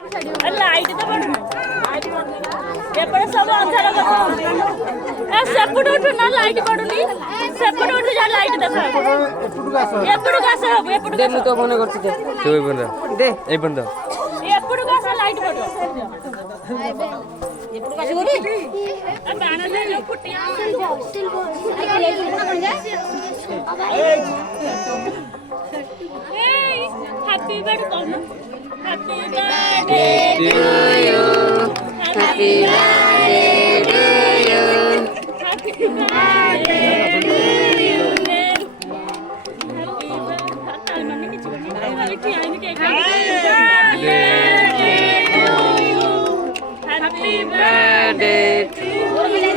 Light तो पड़ एपटे सब अंधार कर ए सेपट उठ ना लाइट पड़ुनी सेपट उठ जा लाइट देखा एपटु गास हो एपटु दे मु तो फोन करछि दे तू ए बंदा दे ए बंदा एपटु गास लाइट पड़ एपटु गास गोरी आ बाणा ले लो फुटिया happy birthday Happy birthday to you. Happy birthday to you. Happy birthday to you. Happy birthday. Mana kichu bani. Kali ki aini ke Happy birthday to you.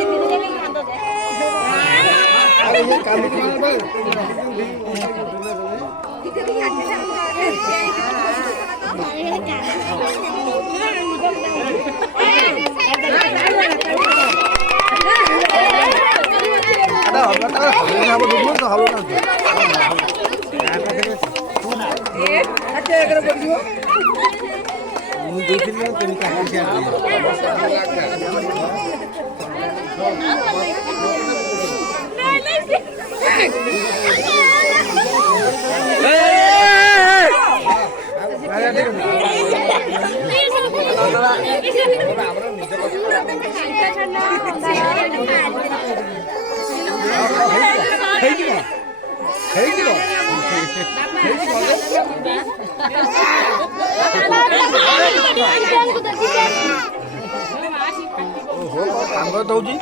ओहो काम कर दउजी।